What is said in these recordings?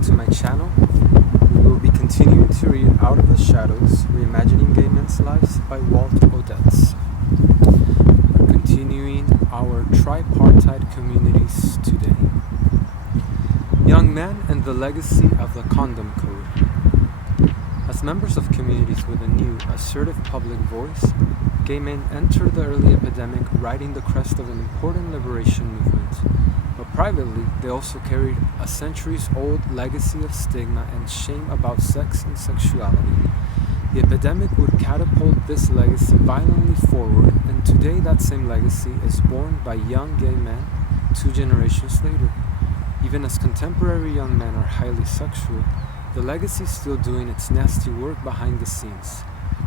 back to my channel. We will be continuing to read Out of the Shadows, Reimagining Gay Men's Lives by Walt Odets. We're continuing our tripartite communities today. Young men and the legacy of the condom code. As members of communities with a new, assertive public voice, gay men entered the early epidemic riding the crest of an important liberation movement. But privately, they also carried a centuries-old legacy of stigma and shame about sex and sexuality. The epidemic would catapult this legacy violently forward, and today that same legacy is borne by young gay men 2 generations later. Even as contemporary young men are highly sexual, the legacy is still doing its nasty work behind the scenes.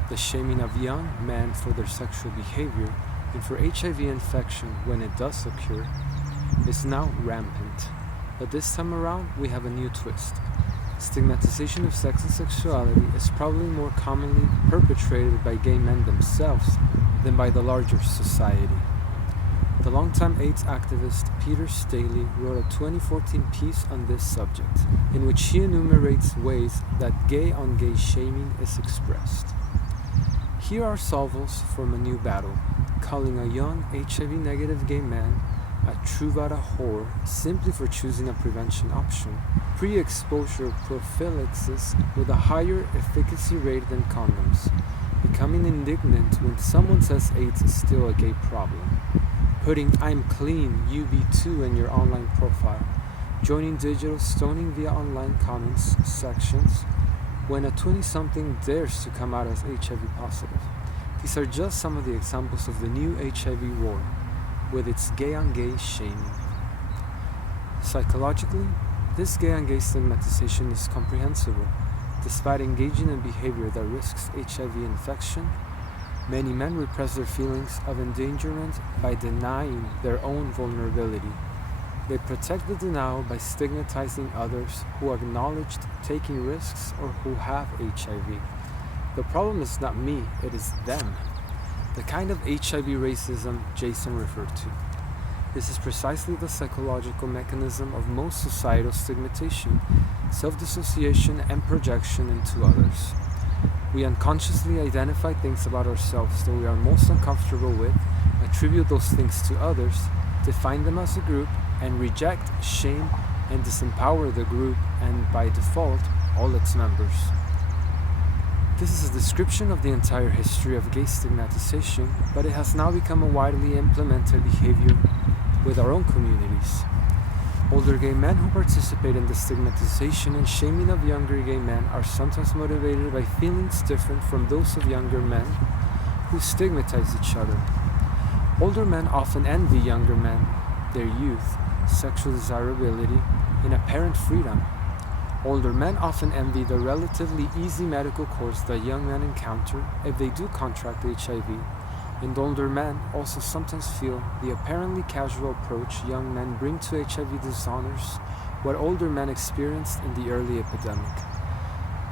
The shaming of young men for their sexual behavior and for HIV infection when it does occur is now rampant. But this time around, we have a new twist. Stigmatization of sex and sexuality is probably more commonly perpetrated by gay men themselves than by the larger society. The longtime AIDS activist Peter Staley wrote a 2014 piece on this subject, in which he enumerates ways that gay-on-gay shaming is expressed. Here are salvos from a new battle, calling a young HIV-negative gay man a truvada whore simply for choosing a prevention option, pre-exposure prophylaxis with a higher efficacy rate than condoms, becoming indignant when someone says AIDS is still a gay problem, putting "I'm clean, you be too" in your online profile, joining digital stoning via online comments sections when a 20-something dares to come out as HIV positive. These are just some of the examples of the new HIV war, with its gay-on-gay shaming. Psychologically, this gay-on-gay stigmatization is comprehensible. Despite engaging in behavior that risks HIV infection, many men repress their feelings of endangerment by denying their own vulnerability. They protect the denial by stigmatizing others who acknowledged taking risks or who have HIV. The problem is not me, it is them. The kind of HIV racism Jason referred to. This is precisely the psychological mechanism of most societal stigmatization, self-dissociation and projection into others. We unconsciously identify things about ourselves that we are most uncomfortable with, attribute those things to others, define them as a group, and reject, shame, and disempower the group and, by default, all its members. This is a description of the entire history of gay stigmatization, but it has now become a widely implemented behavior with our own communities. Older gay men who participate in the stigmatization and shaming of younger gay men are sometimes motivated by feelings different from those of younger men who stigmatize each other. Older men often envy younger men, their youth, sexual desirability, and apparent freedom. Older men often envy the relatively easy medical course that young men encounter if they do contract HIV, and older men also sometimes feel the apparently casual approach young men bring to HIV dishonors what older men experienced in the early epidemic.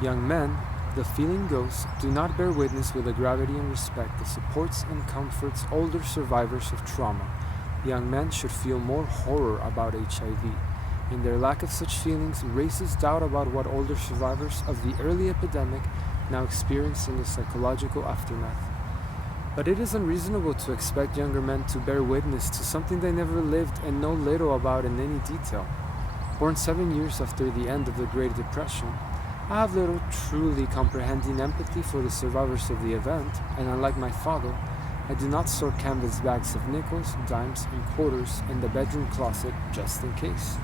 Young men, the feeling goes, do not bear witness with the gravity and respect that supports and comforts older survivors of trauma. Young men should feel more horror about HIV. And their lack of such feelings raises doubt about what older survivors of the early epidemic now experience in the psychological aftermath. But it is unreasonable to expect younger men to bear witness to something they never lived and know little about in any detail. Born 7 years after the end of the Great Depression, I have little truly comprehending empathy for the survivors of the event, and unlike my father, I do not store canvas bags of nickels, dimes, and quarters in the bedroom closet just in case.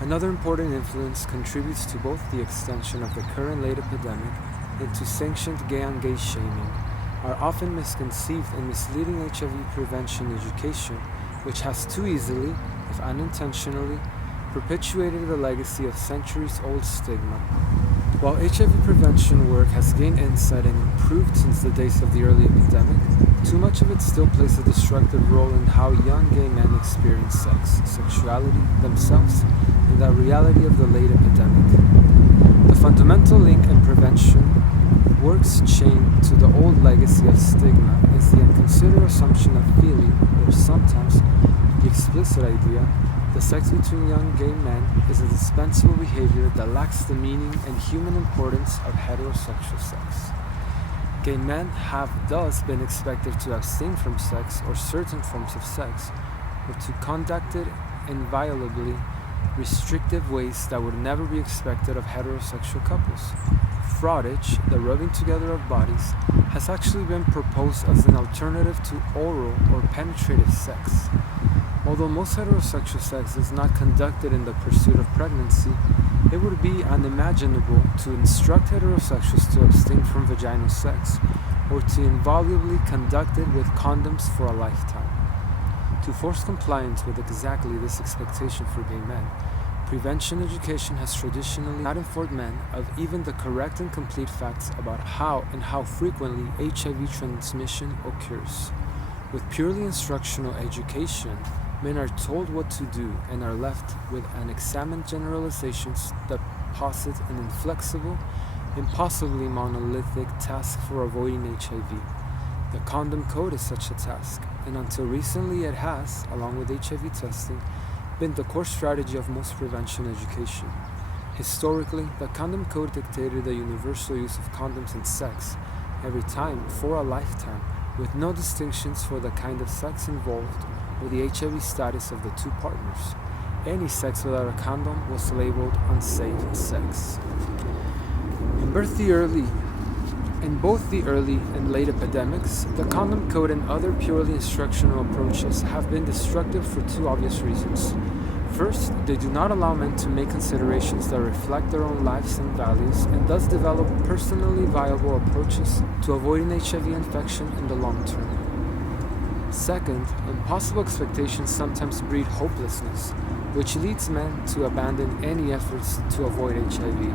Another important influence contributes to both the extension of the current late epidemic and to sanctioned gay-on-gay shaming, are often misconceived and misleading HIV prevention education, which has too easily, if unintentionally, perpetuated the legacy of centuries-old stigma. While HIV prevention work has gained insight and improved since the days of the early epidemic, too much of it still plays a destructive role in how young gay men experience sex, sexuality, themselves, and the reality of the late epidemic. The fundamental link in prevention works chained to the old legacy of stigma is the inconsiderate assumption of feeling, or sometimes the explicit idea, The sex between young gay men is a dispensable behavior that lacks the meaning and human importance of heterosexual sex. Gay men have thus been expected to abstain from sex or certain forms of sex, or to conduct it in inviolably restrictive ways that would never be expected of heterosexual couples. Frottage, the rubbing together of bodies, has actually been proposed as an alternative to oral or penetrative sex. Although most heterosexual sex is not conducted in the pursuit of pregnancy, it would be unimaginable to instruct heterosexuals to abstain from vaginal sex, or to inviolably conduct it with condoms for a lifetime. To force compliance with exactly this expectation for gay men, prevention education has traditionally not informed men of even the correct and complete facts about how and how frequently HIV transmission occurs. With purely instructional education, men are told what to do and are left with unexamined generalizations that posit an inflexible, impossibly monolithic task for avoiding HIV. The condom code is such a task, and until recently it has, along with HIV testing, been the core strategy of most prevention education. Historically, the condom code dictated the universal use of condoms in sex, every time, for a lifetime, with no distinctions for the kind of sex involved or the HIV status of the two partners. Any sex without a condom was labeled unsafe sex. In both the early and late epidemics, the condom code and other purely instructional approaches have been destructive for two obvious reasons. First, they do not allow men to make considerations that reflect their own lives and values, and thus develop personally viable approaches to avoiding HIV infection in the long term. Second, impossible expectations sometimes breed hopelessness, which leads men to abandon any efforts to avoid HIV.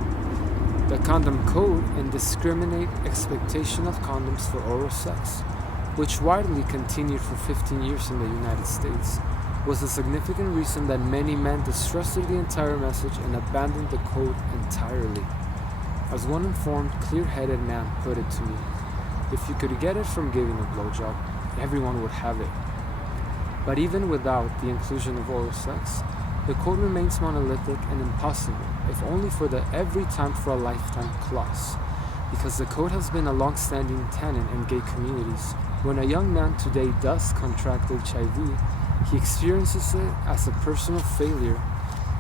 The condom code indiscriminate expectation of condoms for oral sex, which widely continued for 15 years in the United States, was a significant reason that many men distrusted the entire message and abandoned the code entirely. As one informed, clear-headed man put it to me, if you could get it from giving a blowjob, everyone would have it. But even without the inclusion of oral sex, the code remains monolithic and impossible, if only for the every time for a lifetime clause, because the code has been a long-standing tenet in gay communities. When a young man today does contract HIV, he experiences it as a personal failure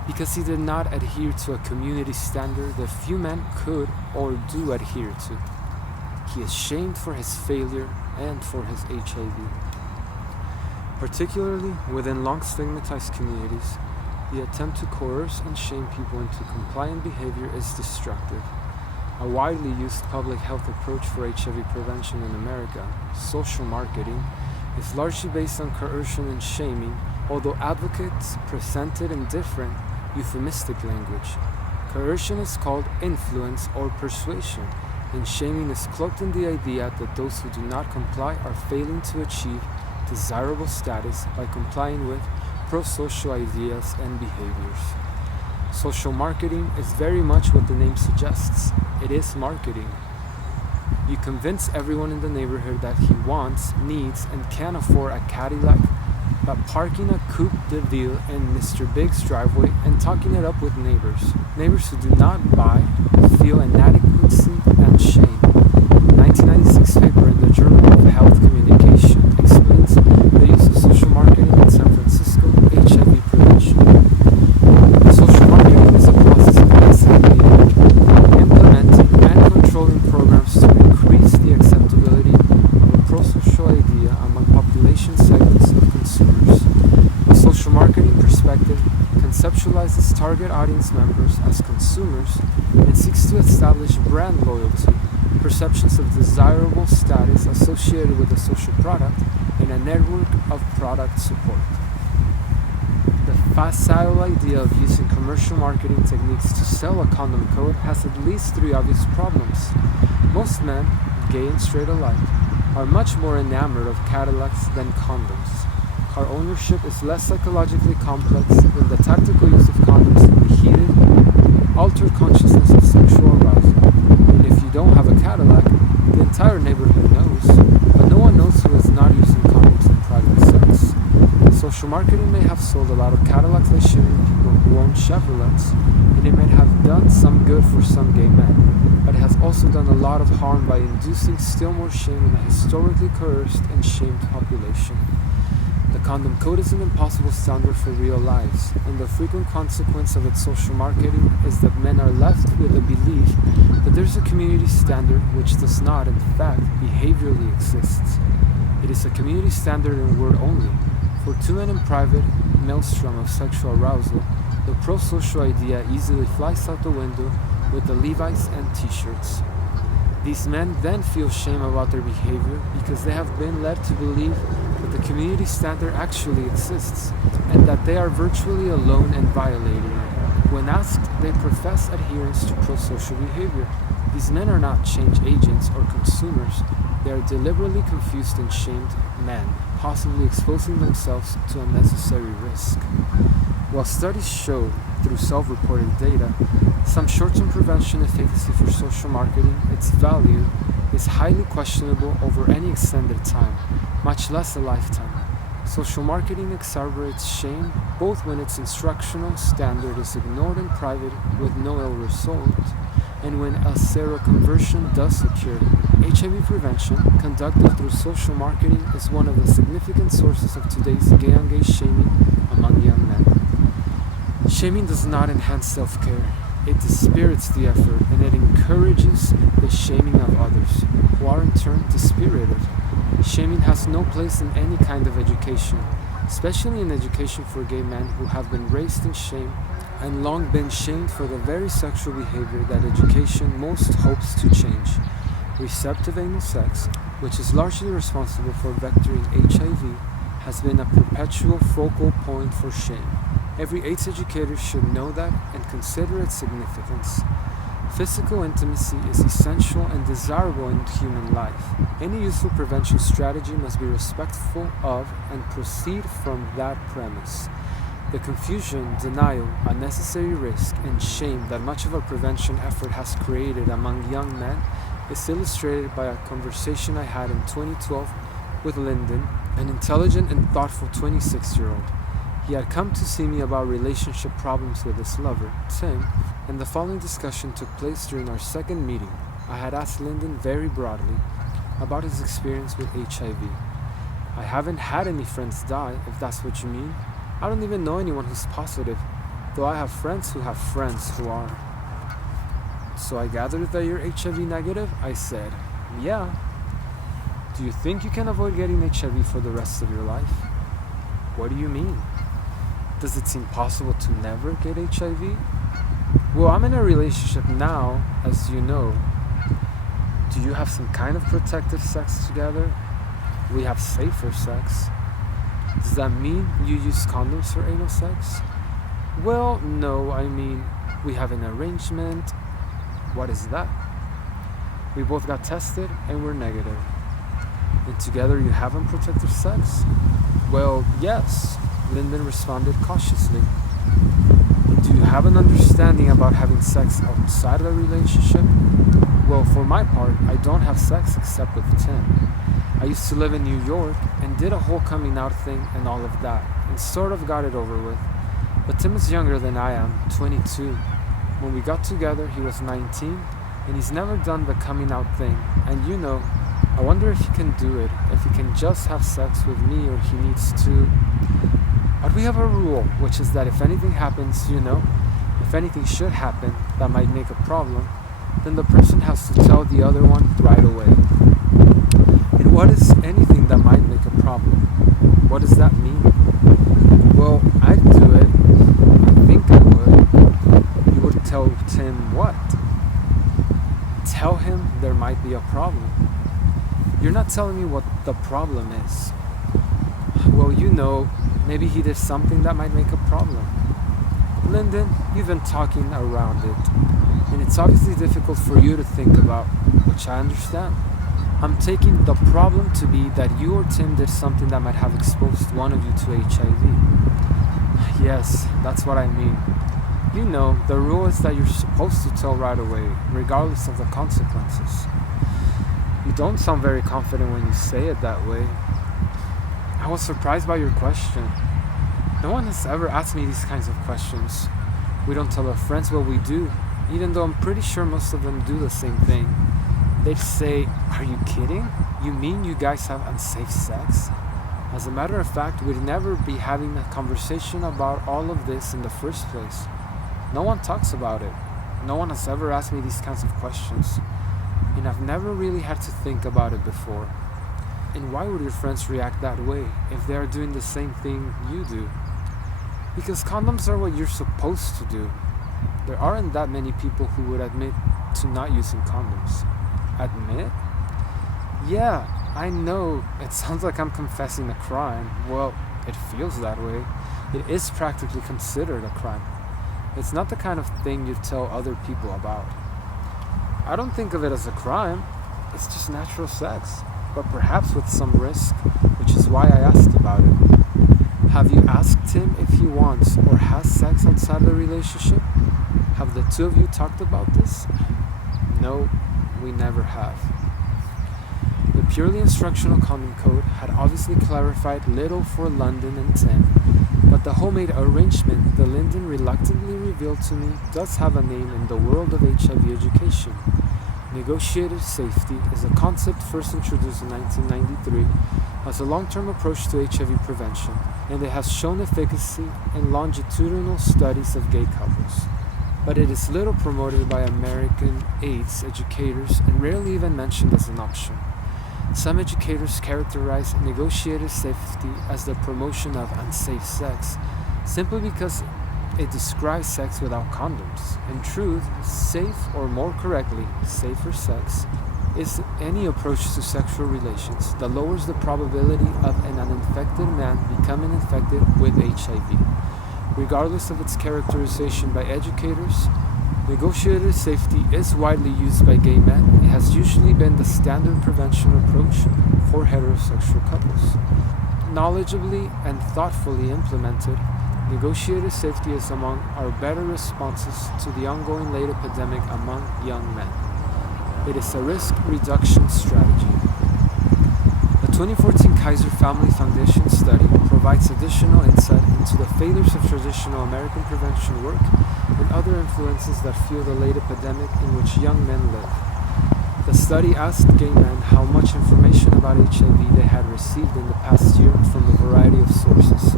because he did not adhere to a community standard that few men could or do adhere to. He is shamed for his failure and for his HIV. Particularly within long-stigmatized communities, the attempt to coerce and shame people into compliant behavior is destructive. A widely used public health approach for HIV prevention in America, social marketing, is largely based on coercion and shaming, although advocates present it in different, euphemistic language. Coercion is called influence or persuasion, and shaming is cloaked in the idea that those who do not comply are failing to achieve desirable status by complying with pro-social ideas and behaviors. Social marketing is very much what the name suggests. It is marketing. You convince everyone in the neighborhood that he wants, needs, and can afford a Cadillac by parking a Coupe de Ville in Mr. Big's driveway and talking it up with neighbors. Neighbors who do not buy feel inadequacy and shame. A 1996 paper in the Journal of Health Communication explains the use of social marketing in San Francisco HIV prevention. Social marketing is a process of basically implementing and controlling programs to increase the acceptability of a pro-social idea among population segments of consumers. A social marketing perspective conceptualizes target audience members as consumers and seeks to establish brand loyalty, perceptions of desirable status associated with a social product, and a network of product support. The facile idea of using commercial marketing techniques to sell a condom code has at least three obvious problems. Most men, gay and straight alike, are much more enamored of Cadillacs than condoms. Car ownership is less psychologically complex than the tactical use of condoms in the heated, altered consciousness of sexual arousal. And if you don't have a Cadillac, the entire neighborhood knows, but no one knows who is not using condoms in private sex. Social Social marketing may have sold a lot of Cadillacs by shaming people who own Chevrolets, and it may have done some good for some gay men, but it has also done a lot of harm by inducing still more shame in a historically coerced and shamed population. The condom code is an impossible standard for real lives, and the frequent consequence of its social marketing is that men are left with the belief that there's a community standard which does not, in fact, behaviorally exist. It is a community standard in word only. For two men in private maelstrom of sexual arousal, the pro-social idea easily flies out the window with the Levi's and t-shirts. These men then feel shame about their behavior because they have been led to believe that the community standard actually exists and that they are virtually alone in violating it. When asked, they profess adherence to pro-social behavior. These men are not change agents or consumers. They are deliberately confused and shamed men, possibly exposing themselves to unnecessary risk. While studies show, through self-reported data, some short-term prevention efficacy for social marketing, its value is highly questionable over any extended time, much less a lifetime. Social marketing exacerbates shame both when its instructional standard is ignored in private with no ill result, and when a seroconversion does occur. HIV prevention, conducted through social marketing, is one of the significant sources of today's gay-on-gay shaming among young men. Shaming does not enhance self-care. It dispirits the effort, and it encourages the shaming of others, who are in turn dispirited. Shaming has no place in any kind of education, especially in education for gay men who have been raised in shame and long been shamed for the very sexual behavior that education most hopes to change. Receptive anal sex, which is largely responsible for vectoring HIV, has been a perpetual focal point for shame. Every AIDS educator should know that and consider its significance. Physical intimacy is essential and desirable in human life. Any useful prevention strategy must be respectful of and proceed from that premise. The confusion, denial, unnecessary risk, and shame that much of our prevention effort has created among young men is illustrated by a conversation I had in 2012 with Lyndon, an intelligent and thoughtful 26-year-old. He had come to see me about relationship problems with his lover, Tim, and the following discussion took place during our second meeting. I had asked Lyndon very broadly about his experience with HIV. I haven't had any friends die, if that's what you mean. I don't even know anyone who's positive, though I have friends who have friends who are. So I gathered that you're HIV negative? I said, yeah. Do you think you can avoid getting HIV for the rest of your life? What do you mean? Does it seem possible to never get HIV? Well, I'm in a relationship now, as you know. Do you have some kind of protective sex together? We have safer sex. Does that mean you use condoms for anal sex? Well, no, I mean, we have an arrangement. What is that? We both got tested and we're negative. And together you have unprotected sex? Well, yes, Lyndon responded cautiously. Do you have an understanding about having sex outside of a relationship? Well, for my part, I don't have sex except with Tim. I used to live in New York and did a whole coming out thing and all of that, and sort of got it over with. But Tim is younger than I am, 22. When we got together, he was 19, and he's never done the coming out thing. And you know, I wonder if he can do it, if he can just have sex with me or he needs to. But we have a rule, which is that if anything happens, you know, if anything should happen that might make a problem, then the person has to tell the other one right away. And what is anything that might make a problem? What does that mean? Well, I'd do it. I think I would. You would tell Tim what? Tell him there might be a problem. You're not telling me what the problem is. Well, you know, maybe he did something that might make a problem. Lyndon, you've been talking around it, and it's obviously difficult for you to think about, which I understand. I'm taking the problem to be that you or Tim did something that might have exposed one of you to HIV. Yes, that's what I mean. You know, the rule is that you're supposed to tell right away, regardless of the consequences. You don't sound very confident when you say it that way. I was surprised by your question. No one has ever asked me these kinds of questions. We don't tell our friends what we do, even though I'm pretty sure most of them do the same thing. They'd say, "Are you kidding? You mean you guys have unsafe sex?" As a matter of fact, we'd never be having a conversation about all of this in the first place. No one talks about it. No one has ever asked me these kinds of questions. And I've never really had to think about it before. And why would your friends react that way if they are doing the same thing you do? Because condoms are what you're supposed to do. There aren't that many people who would admit to not using condoms. Admit? Yeah, I know it sounds like I'm confessing a crime. Well, it feels that way. It is practically considered a crime. It's not the kind of thing you tell other people about. I don't think of it as a crime. It's just natural sex, but perhaps with some risk, which is why I asked about it. Have you asked him if he wants or has sex outside the relationship? Have the two of you talked about this? No, we never have. The purely instructional condom code had obviously clarified little for London and Tim, but the homemade arrangement the Linden reluctantly revealed to me does have a name in the world of HIV education. Negotiated safety is a concept first introduced in 1993 as a long-term approach to HIV prevention, and it has shown efficacy in longitudinal studies of gay couples. But it is little promoted by American AIDS educators and rarely even mentioned as an option. Some educators characterize negotiated safety as the promotion of unsafe sex, simply because it describes sex without condoms. In truth, safe, or more correctly, safer sex, is any approach to sexual relations that lowers the probability of an uninfected man becoming infected with HIV. Regardless of its characterization by educators, negotiated safety is widely used by gay men. It has usually been the standard prevention approach for heterosexual couples. Knowledgeably and thoughtfully implemented, negotiated safety is among our better responses to the ongoing late epidemic among young men. It is a risk reduction strategy. The 2014 Kaiser Family Foundation study provides additional insight into the failures of traditional American prevention work and other influences that fuel the late epidemic in which young men live. The study asked gay men how much information about HIV they had received in the past year from a variety of sources.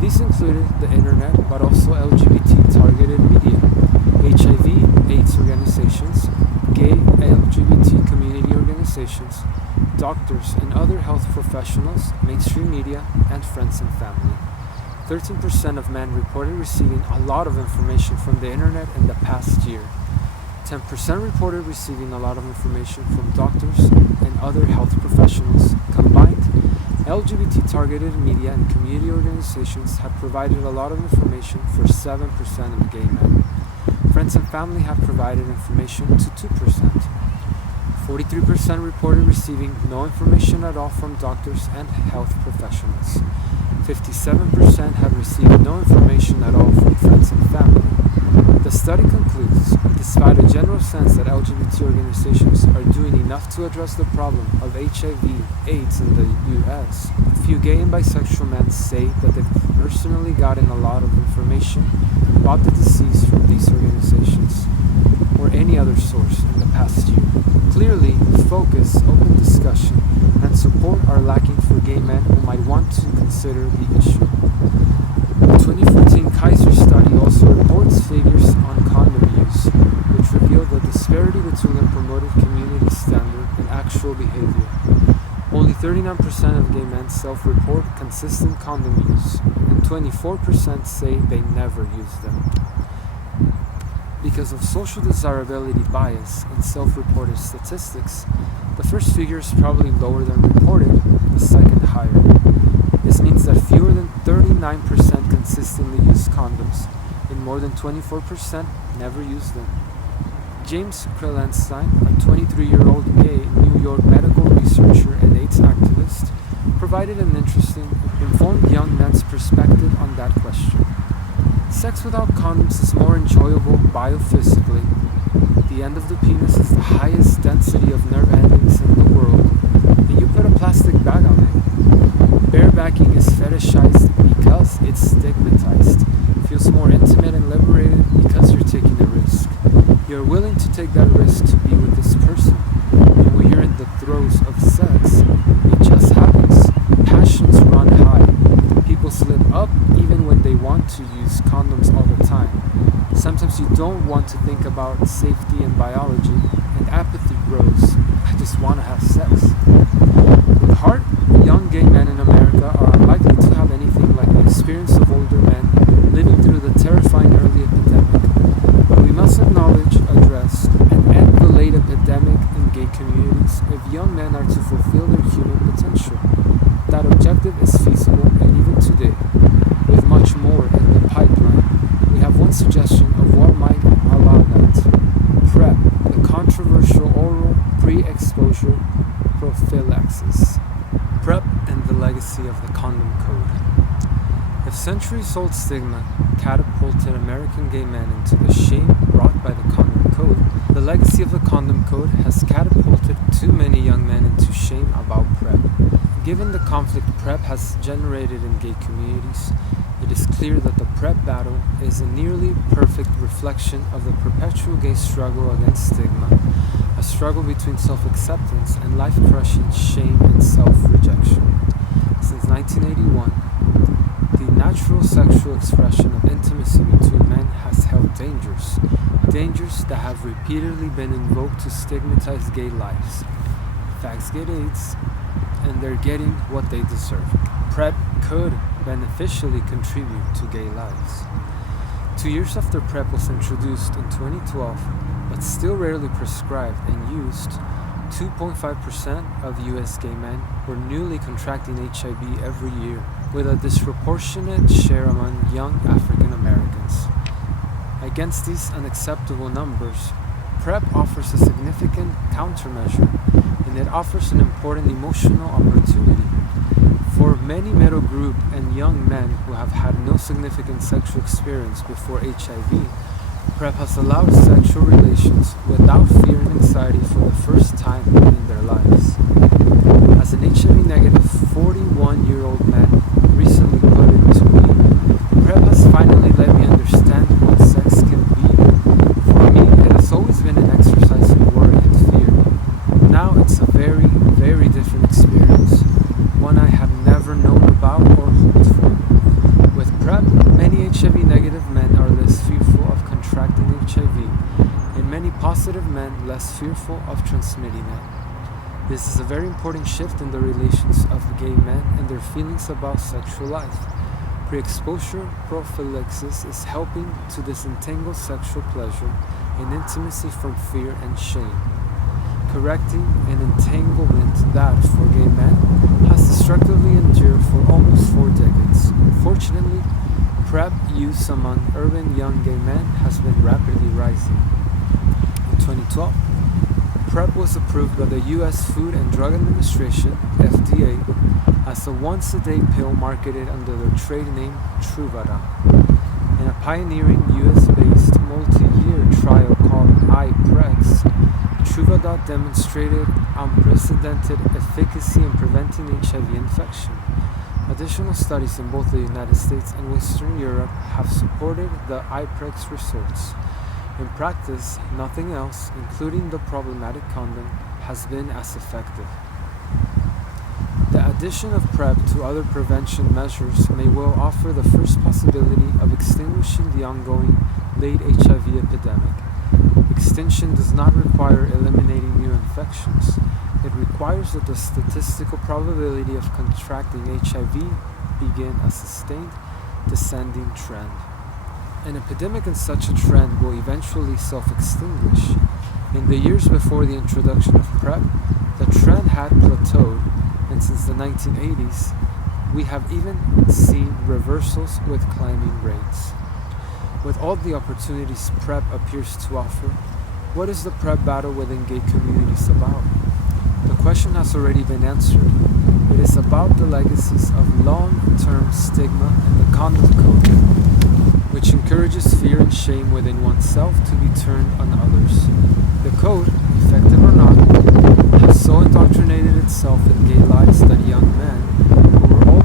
These included the internet, but also LGBT-targeted media, HIV/AIDS organizations, gay LGBT community organizations, doctors and other health professionals, mainstream media, and friends and family. 13% of men reported receiving a lot of information from the internet in the past year. 10% reported receiving a lot of information from doctors and other health professionals. Combined, LGBT-targeted media and community organizations have provided a lot of information for 7% of gay men. Friends and family have provided information to 2%. 43% reported receiving no information at all from doctors and health professionals. 57% have received no information at all from friends and family. The study concludes, despite a general sense that LGBT organizations are doing enough to address the problem of HIV/AIDS in the US, few gay and bisexual men say that they've personally gotten a lot of information about the disease from these organizations or any other source in the past year. Clearly, focus, open discussion, and support are lacking for gay men who might want to consider the issue. The 2014 Kaiser study also reports figures on condom use, which reveal the disparity between the promoted community standard and actual behavior. Only 39% of gay men self-report consistent condom use, and 24% say they never use them. Because of social desirability bias in self-reported statistics, the first figure is probably lower than reported, the second higher. This means that fewer than 39% consistently use condoms, and more than 24% never use them. James Krelenstein, a 23-year-old gay New York medical researcher and AIDS activist, provided an interesting, informed young man's perspective on that question. Sex without condoms is more enjoyable biophysically. The end of the penis is the highest density of nerve endings in the world, and you put a plastic bag on it. Barebacking is fetishized because it's stigmatized. It feels more intimate and liberated because you're taking a risk. You're willing to take that risk to be with this person. And when you're in the throes of sex, it just happens. Passions run high. People slip up even when they want to use condoms all the time. Sometimes you don't want to think about safety and biology, and apathy grows. I just want to have sex. With heart, young gay men in America are unlikely to have anything like the experience of older men living through the terrifying early epidemic. But we must acknowledge, address, and end the late epidemic in gay communities if young men are to fulfill their human potential. That objective is feasible, and even today, with much more in the pipeline, we have one suggestion of what might allow that. PrEP, the controversial oral pre-exposure prophylaxis. PrEP and the legacy of the condom code. If centuries-old stigma catapulted American gay men into the shame brought by the condom code, the legacy of the condom code has catapulted too many young men into shame about PrEP. Given the conflict PrEP has generated in gay communities, it is clear that the PrEP battle is a nearly perfect reflection of the perpetual gay struggle against stigma, a struggle between self-acceptance and life-crushing shame and self-rejection. Since 1981, the natural sexual expression of intimacy between men has held dangers that have repeatedly been invoked to stigmatize gay lives. Fags get AIDS, and they're getting what they deserve. PrEP could beneficially contribute to gay lives. 2 years after PrEP was introduced in 2012, but still rarely prescribed and used, 2.5% of US gay men were newly contracting HIV every year, with a disproportionate share among young African Americans. Against these unacceptable numbers, PrEP offers a significant countermeasure, and it offers an important emotional opportunity. For many middle group and young men who have had no significant sexual experience before HIV, PrEP has allowed sexual relations without fear and anxiety for the first time in their lives. As an HIV-negative 41-year-old man recently put it to me, PrEP has finally let me understand what sex can be. For me, it has always been an exercise in worry and fear. Now it's a very, very different experience, one I have never known about or hoped for. With PrEP, many HIV-negative men are less fearful of contracting HIV, and many positive men less fearful of transmitting it. This is a very important shift in the relations of gay men and their feelings about sexual life. Pre-exposure prophylaxis is helping to disentangle sexual pleasure and intimacy from fear and shame, correcting an entanglement that, for gay men, has destructively endured for almost 4 decades. Fortunately, PrEP use among urban young gay men has been rapidly rising. In 2012, PrEP was approved by the U.S. Food and Drug Administration, FDA, as a once-a-day pill marketed under the trade name Truvada. In a pioneering U.S.-based multi-year trial called iPrex, Truvada demonstrated unprecedented efficacy in preventing HIV infection. Additional studies in both the United States and Western Europe have supported the iPrex results. In practice, nothing else, including the problematic condom, has been as effective. The addition of PrEP to other prevention measures may well offer the first possibility of extinguishing the ongoing late HIV epidemic. Extinction does not require eliminating new infections. It requires that the statistical probability of contracting HIV begin a sustained descending trend. An epidemic in such a trend will eventually self-extinguish. In the years before the introduction of PrEP, the trend had plateaued, and since the 1980s, we have even seen reversals with climbing rates. With all the opportunities PrEP appears to offer, what is the PrEP battle within gay communities about? The question has already been answered. It is about the legacies of long-term stigma and the condom code, which encourages fear and shame within oneself to be turned on others. The code, effective or not, has so indoctrinated itself in gay lives that young men, who were all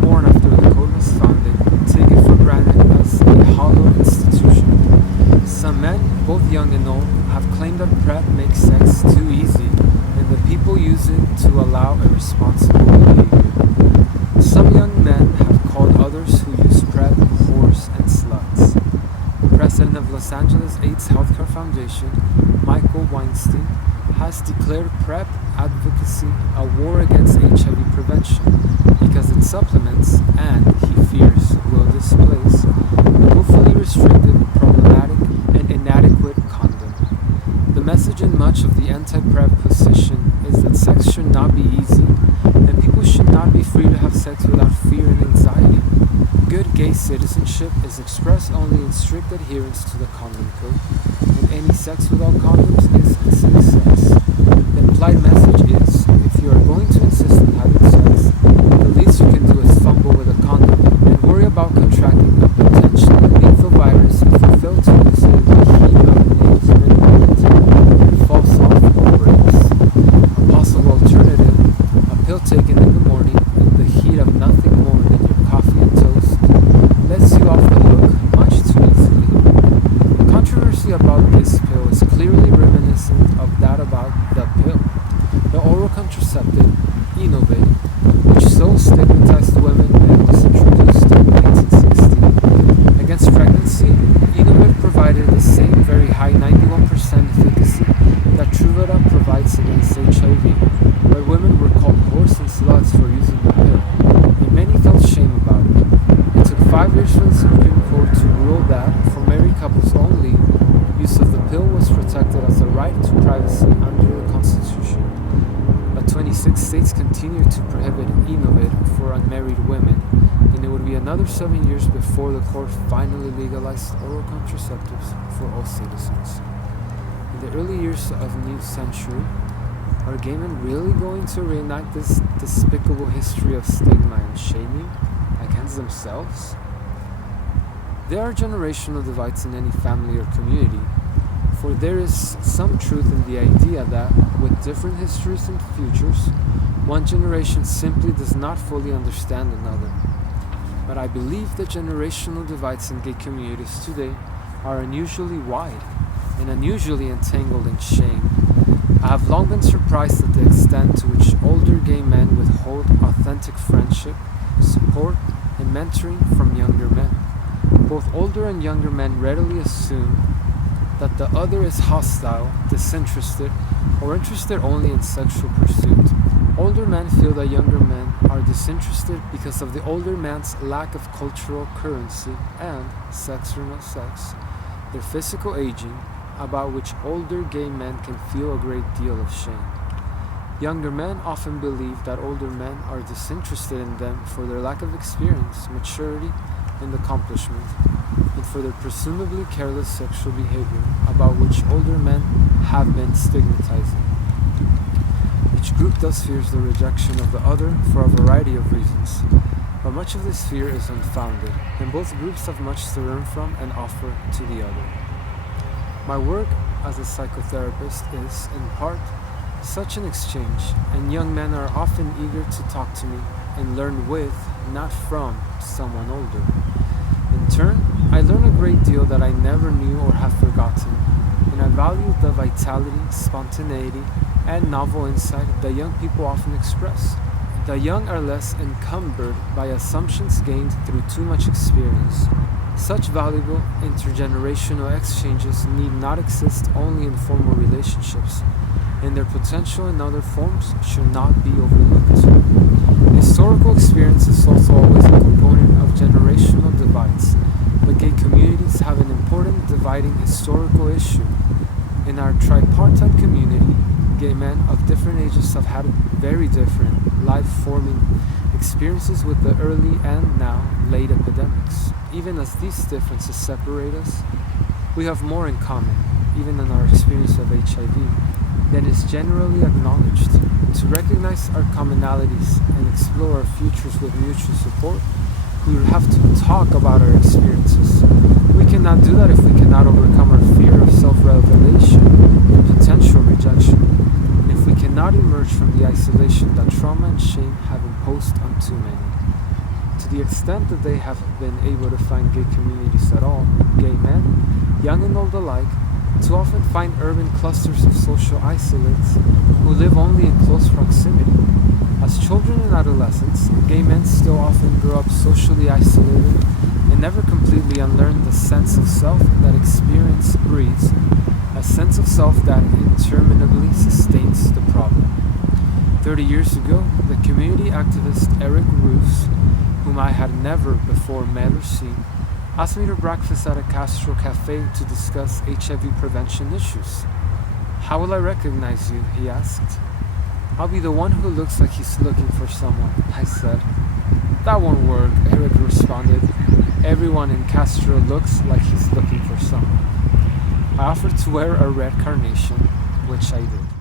Some men, both young and old, have claimed that PrEP makes sex too easy and that people use it to allow irresponsible behavior. Some young men have called others who use PrEP whores and sluts. The president of Los Angeles AIDS Healthcare Foundation, Michael Weinstein, has declared PrEP advocacy a war against HIV prevention because it supplements and, he fears, will displace the willfully restrictive, problematic, and inadequate condom. The message in much of the anti-PrEP position is that sex should not be easy and people should not be free to have sex without fear and anxiety. Good gay citizenship is expressed only in strict adherence to the condom code, and any sex without condoms is unsafe sex. The implied message is, if you are going to insist on having sex, the least you can do is fumble with a condom and worry about contracting a potentially lethal virus if you fail to use it in the heat of an intimate moment, falls off or breaks. A possible alternative, a pill taken in the morning in the heat of nothing more than your coffee and toast, lets you off the hook much too easily. The controversy about this pill is clearly reminiscent of that about the pill, the oral contraceptive, Innovate, which so stigmatized women and was introduced in 1960. Against pregnancy, Innovate provided the same very high 91% efficacy that Truvada provides against HIV, but women were called whores and sluts for using the pill, and many felt shame about it. It took 5 years for the Supreme Court to rule that, for married couples only, use of the pill was protected as a right to privacy under the Constitution. But 26 states continue to prohibit Innovate for unmarried women, and it would be another 7 years before the court finally legalized oral contraceptives for all citizens. In the early years of the new century, are gay men really going to reenact this despicable history of stigma and shaming against themselves? There are generational divides in any family or community, for there is some truth in the idea that, with different histories and futures, one generation simply does not fully understand another. But I believe the generational divides in gay communities today are unusually wide and unusually entangled in shame. I have long been surprised at the extent to which older gay men withhold authentic friendship, support, and mentoring from younger men. Both older and younger men readily assume that the other is hostile, disinterested, or interested only in sexual pursuit. Older men feel that younger men are disinterested because of the older man's lack of cultural currency and, sex or no sex, their physical aging, about which older gay men can feel a great deal of shame. Younger men often believe that older men are disinterested in them for their lack of experience, maturity, and accomplishment, and for their presumably careless sexual behavior, about which older men have been stigmatizing. Each group thus fears the rejection of the other for a variety of reasons, but much of this fear is unfounded, and both groups have much to learn from and offer to the other. My work as a psychotherapist is, in part, such an exchange, and young men are often eager to talk to me and learn with, not from, someone older. In turn, I learn a great deal that I never knew or have forgotten, and I value the vitality, spontaneity, and novel insight that young people often express. The young are less encumbered by assumptions gained through too much experience. Such valuable intergenerational exchanges need not exist only in formal relationships, and their potential in other forms should not be overlooked. Historical experience is also always a component of generational divides, but gay communities have an important dividing historical issue. In our tripartite community, gay men of different ages have had very different, life-forming experiences with the early and now late epidemics. Even as these differences separate us, we have more in common, even in our experience of HIV, than is generally acknowledged. To recognize our commonalities and explore our futures with mutual support, we will have to talk about our experiences. We cannot do that if we cannot overcome our fear of self-revelation and potential rejection, and if we cannot emerge from the isolation that trauma and shame have imposed on too many. To the extent that they have been able to find gay communities at all, gay men, young and old alike, too often find urban clusters of social isolates who live only in close proximity. As children and adolescents, gay men still often grow up socially isolated and never completely unlearn the sense of self that experience breeds, a sense of self that interminably sustains the problem. 30 years ago, the community activist Eric Roos, whom I had never before met or seen, asked me to breakfast at a Castro cafe to discuss HIV prevention issues. "How will I recognize you?" he asked. "I'll be the one who looks like he's looking for someone," I said. "That won't work," Eric responded. "Everyone in Castro looks like he's looking for someone." I offered to wear a red carnation, which I did.